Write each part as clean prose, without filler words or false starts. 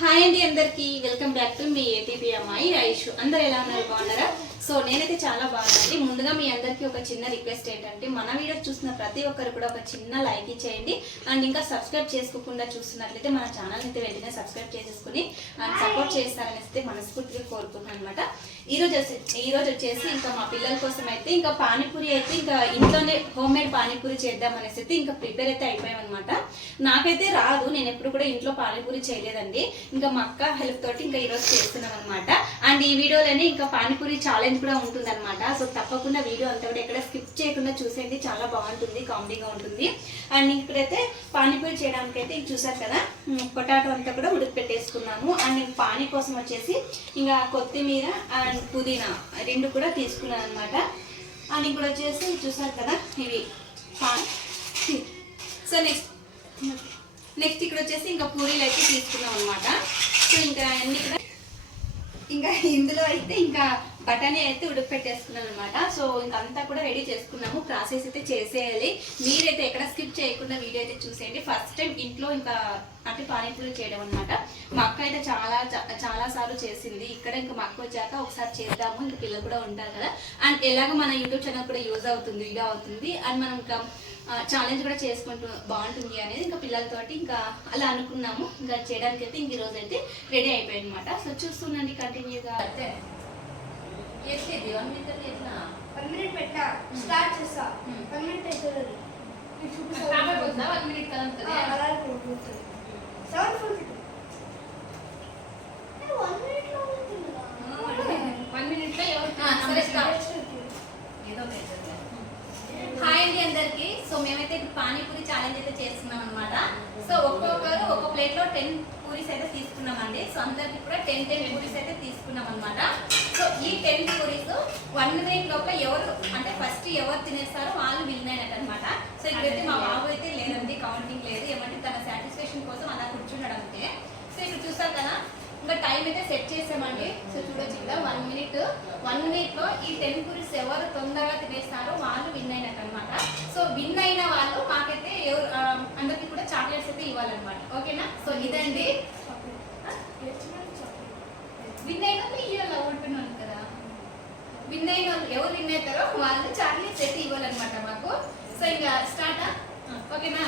Hi అండి అందరికి welcome back to me ATP అమ్మాయి ఐషు. అందరు ఎలా ఉన్నారు, బాగున్నారా? సో నేనైతే చాలా బాగున్నానండి. ముందుగా మీ అందరికీ ఒక చిన్న రిక్వెస్ట్ ఏంటంటే మన వీడియో చూసిన ప్రతి ఒక్కరు కూడా ఒక చిన్న లైక్ ఇచ్చేయండి. అండ్ ఇంకా సబ్స్క్రైబ్ చేసుకోకుండా చూస్తున్నట్లయితే మన ఛానల్ అయితే వెంటనే సబ్స్క్రైబ్ చేసేసుకుని సపోర్ట్ చేస్తారనేసి మనస్ఫూర్తిగా కోరుకుంటున్నాను అనమాట. ఈ రోజు వచ్చేసి ఇంకా మా పిల్లల కోసం అయితే ఇంకా పానీపూరి అయితే ఇంకా ఇంట్లోనే హోమ్ మేడ్ పానీపూరి చేద్దాం అనేసి అయితే ఇంకా ప్రిపేర్ అయితే అయిపోయాం అనమాట. నాకైతే రాదు, నేను ఎప్పుడు కూడా ఇంట్లో పానీపూరి చేయలేదండి. ఇంకా మా అక్క హెల్ప్ తోటి ఇంకా ఈరోజు చేస్తున్నాం అనమాట. అండ్ ఈ వీడియోలోనే ఇంకా పానీపూరి ఛాలెంజ్ కూడా ఉంటుంది అనమాట. సో తప్పకుండా వీడియో అంతా కూడా ఎక్కడ స్కిప్ చేయకుండా చూసేయండి, చాలా బాగుంటుంది, కామెడీగా ఉంటుంది. అండ్ ఇక్కడైతే పానీపూరి చేయడానికి అయితే చూసారు కదా, పొటాటో అంతా కూడా ఉడికిపెట్టేసుకున్నాము. అండ్ పానీ కోసం వచ్చేసి ఇంకా కొత్తిమీర అండ్ పుదీనా రెండు కూడా తీసుకున్నాను అనమాట. అండ్ ఇక్కడ వచ్చేసి చూసారు కదా ఇవి సో నెక్స్ట్ ఇక్కడ వచ్చేసి ఇంకా పూరీలు అయితే తీసుకున్నాం అనమాట. సో ఇంకా అన్ని కూడా ఇంకా ఇందులో అయితే ఇంకా బఠానీ అయితే ఉడకపెట్టేసుకున్నాను అనమాట. సో ఇంకంతా కూడా రెడీ చేసుకున్నాము, ప్రాసెస్ అయితే చేసేయాలి. మీరైతే ఎక్కడ స్కిప్ చేయకుండా వీడియో అయితే చూసేయండి. ఫస్ట్ టైం ఇంట్లో ఇంకా అంటే పానీపూరి చేయడం అనమాట. మా అక్క అయితే చాలా సార్లు చేసింది. ఇక్కడ ఇంకా మా అక్క వచ్చాక ఒకసారి చేద్దాము, ఇంకా పిల్లలు కూడా ఉంటారు కదా. అండ్ ఎలాగో మన యూట్యూబ్ ఛానల్ కూడా యూజ్ అవుతుంది, వీడియో అవుతుంది. అండ్ మనం ఇంకా ఛాలెంజ్ కూడా చేసుకుంటూ బాగుంటుంది అనేది ఇంకా పిల్లలతోటి ఇంకా అలా అనుకున్నాము. ఇంకా చేయడానికి అయితే ఇంక ఈరోజు అయితే రెడీ అయిపోయాయి అనమాట. సో చూస్తుండండి కంటిన్యూగా. వన్ మినిట్ పెట్టా స్టార్ట్ చేస్తా. 1 మినిట్ అవుతుంది. హాయ్ అండి అందరికి. సో మేమైతే ఇప్పుడు పానీపూరి ఛాలెంజ్ అయితే చేస్తున్నాం అనమాట. సో ఒక్కొక్కరు ఒక ప్లేట్ లో 10 పూరీస్ అయితే తీసుకున్నామండి. సో అందరికి కూడా 10 పూరీస్ అయితే తీసుకున్నాం అనమాట. సో ఈ 10 పూరీస్ 1 మినిట్ లోపల ఎవరు అంటే ఫస్ట్ ఎవరు తినేస్తారో వాళ్ళు విన్ అయినట్టు అనమాట. సో ఇక్కడైతే మా బాబు అయితే లేదండి, కౌంటింగ్ లేదు, ఏమంటే తన సాటిస్ఫాక్షన్ కోసం అలా కూర్చున్నాడు అంతే. సో ఇక్కడ చూసారు కదా ఇంకా టైం అయితే సెట్ చేసామండి. సో చూడొచ్చు ఇక్కడ 1 మినిట్ లో ఈ 10 పూరీస్ ఎవరు తొందరగా తినేస్తారో వాళ్ళు విన్ అయినట్టు అనమాట. సో విన్ అయిన వాళ్ళు మాకైతే ఎవరు అందరికి కూడా చాక్లెట్స్ అయితే ఇవ్వాలన్నమాట. ఓకేనా? సో ఇదండి విన్ అయిన ఇవ్వాలి ఓడిపోయినాను కదా. విన్ అయిన వాళ్ళు ఎవరు విన్ అవుతారో వాళ్ళు చాక్లెట్స్ అయితే ఇవ్వాలన్నమాట మాకు. సో ఇంకా స్టార్ట్. ఓకేనా?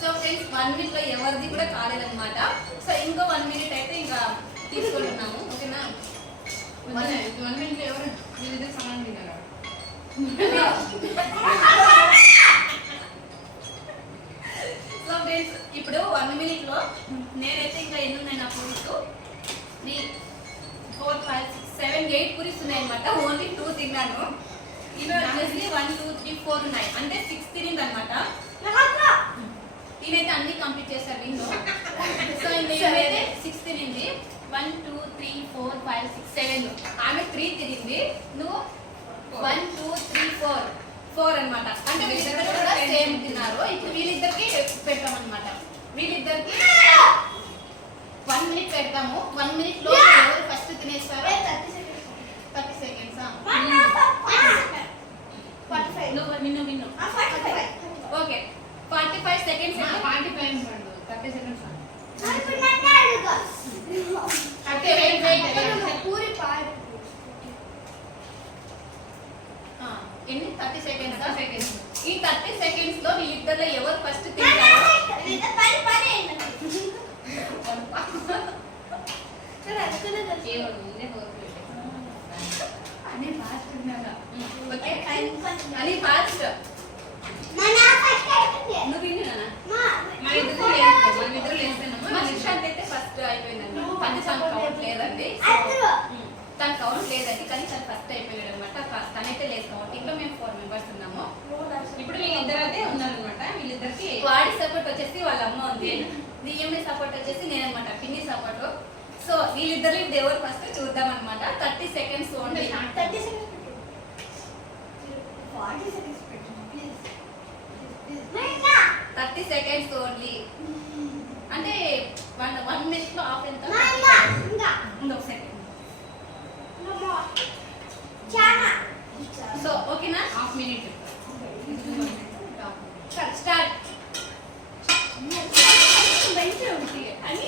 సో ఫ్రెండ్స్ 1 మినిట్ లో ఎవరిది కూడా కాలేదన్నమాట. సో ఇంకో 1 మినిట్ అయితే ఇంకా తీసుకుంటున్నాము. ఓకేనా? 1 మినిట్ లో ఎవరు సమానం తినాలి. సో ఫ్రెండ్స్ ఇప్పుడు 1 మినిట్ లో నేనైతే ఇంకా ఎన్ని ఉన్నాయి నా పూరీస్? 3 4 5 6 7 8 పూరీస్ ఉన్నాయి అనమాట. ఓన్లీ 2 తిన్నాను. ఇవి వచ్చేసి 1 2 3 4 ఉన్నాయి, అంటే 6 తినింది అనమాట. నేనైతే అన్ని కంప్లీట్ చేశాను ఇంట్లో. సో ఇంకైతే 6 తినింది. 1 2 3 4 5 6 7. ఆమె 3 తినింది, నువ్వు 1 2 3 4 అనమాట. అంటే వీళ్ళిద్దరు కూడా సేమ్ తిన్నారు. ఇప్పుడు వీళ్ళిద్దరికి పెడతామన్నమాట. వీళ్ళిద్దరికి 1 మినిట్ పెడతాము. 1 మినిట్ లో ఎవరు ఫస్ట్ తినేస్తారో 30 సెకండ్స్. విన్ను ఓకే 45 సెకండ్స్. 30 సెకండ్స్. పూరి ఎన్ని 30 సెకండ్స్. ఈ 30 సెకండ్స్ లో వీళ్ళిద్దరిలో ఎవరు ఫస్ట్ తింటారో అని ఫాస్ట్ నువ్వు విను మన ఇద్దరు లేస్తున్నాము. మా నిషాంత్ అయితే ఫస్ట్ అయిపోయిందండి. అంటే తను కౌంట్ లేదండి, తను కౌంట్ లేదండి, కానీ తను ఫస్ట్ అయిపోయాడు అనమాట. తనైతే లేదు కౌంటింగ్ లో. మేము 4 మెంబర్స్ ఉన్నాము. ఇప్పుడు వీళ్ళిద్దరు అయితే ఉన్నారనమాట. వీళ్ళిద్దరికి వాడి సపోర్ట్ వచ్చేసి వాళ్ళ అమ్మ ఉంది, డిఎంఏ సపోర్ట్ వచ్చేసి నేననమాట, పిన్ని సపోర్ట్. సో వీళ్ళిద్దరు ఇప్పుడు ఎవరు ఫస్ట్ చూద్దాం అనమాట. 30 సెకండ్స్ ఓన్లీ. 30 సెకండ్స్ ఓన్లీ అంటే 1 మినిట్ లో ఆఫ్ ఎంత ఒక సెకండ్. సో ఓకేనా, హాఫ్ మినిట్ స్టార్ట్. అని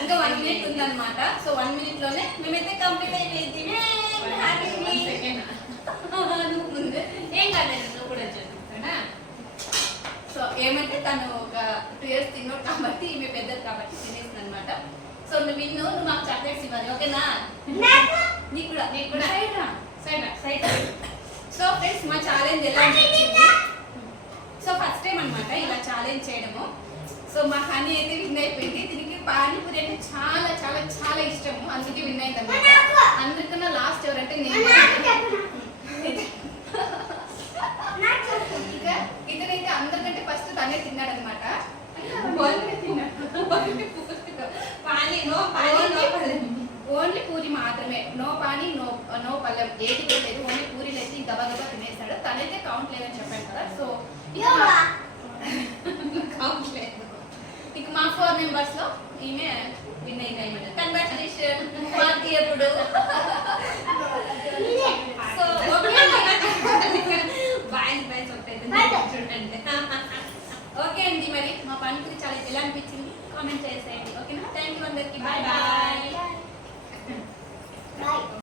ఇంకా 1 మినిట్ ఉందన్నమాట. సో 1 మినిట్ లోనే మేమైతే కంప్లీట్ అయిపోయింది. ఏం కాలేదు, నువ్వు కూడా చేస్తున్నా. సో ఏమంటే తను ఒక 2 years తిన్నాడు కాబట్టి, ఈమె పెద్దది కాబట్టి తినేస్తుంది అనమాట. సో నువ్వు మాకు చాక్లెట్స్ ఇవ్వాలి, ఓకేనా? నీకు కూడా సైడ్. సో ఫ్రెండ్స్, మా ఛాలెంజ్ ఎలా అనిపించింది? సో ఫస్ట్ టైం అనమాట ఇలా ఛాలెంజ్ చేయడము. సో మా హనీ అయితే విన్ అయిపోయింది. దీనికి పానీపూరి అంటే చాలా చాలా చాలా ఇష్టము, అందుకే విన్ అయింది అనమాట. అందరికన్నా లాస్ట్ ఎవరంటే నేను. ఇతనైతే అందరికంటే ఫస్ట్ తనే తిన్నాడు అనమాట. ఓన్లీ పూరి మాత్రమే, నో పానీ నో పళ్ళెం, ఏది కూడా లేదు. ఓన్లీ పూరీలు అయితే గబగబా తినేస్తాడు. తనైతే కౌంట్ లేదని చెప్పాను కదా. సో కౌంట్ లేదు. ఇక మా 4 మెంబర్స్ లో ఈమె విన్ అయింది అనమాట. కంగ్రాచులేషన్. ఎప్పుడు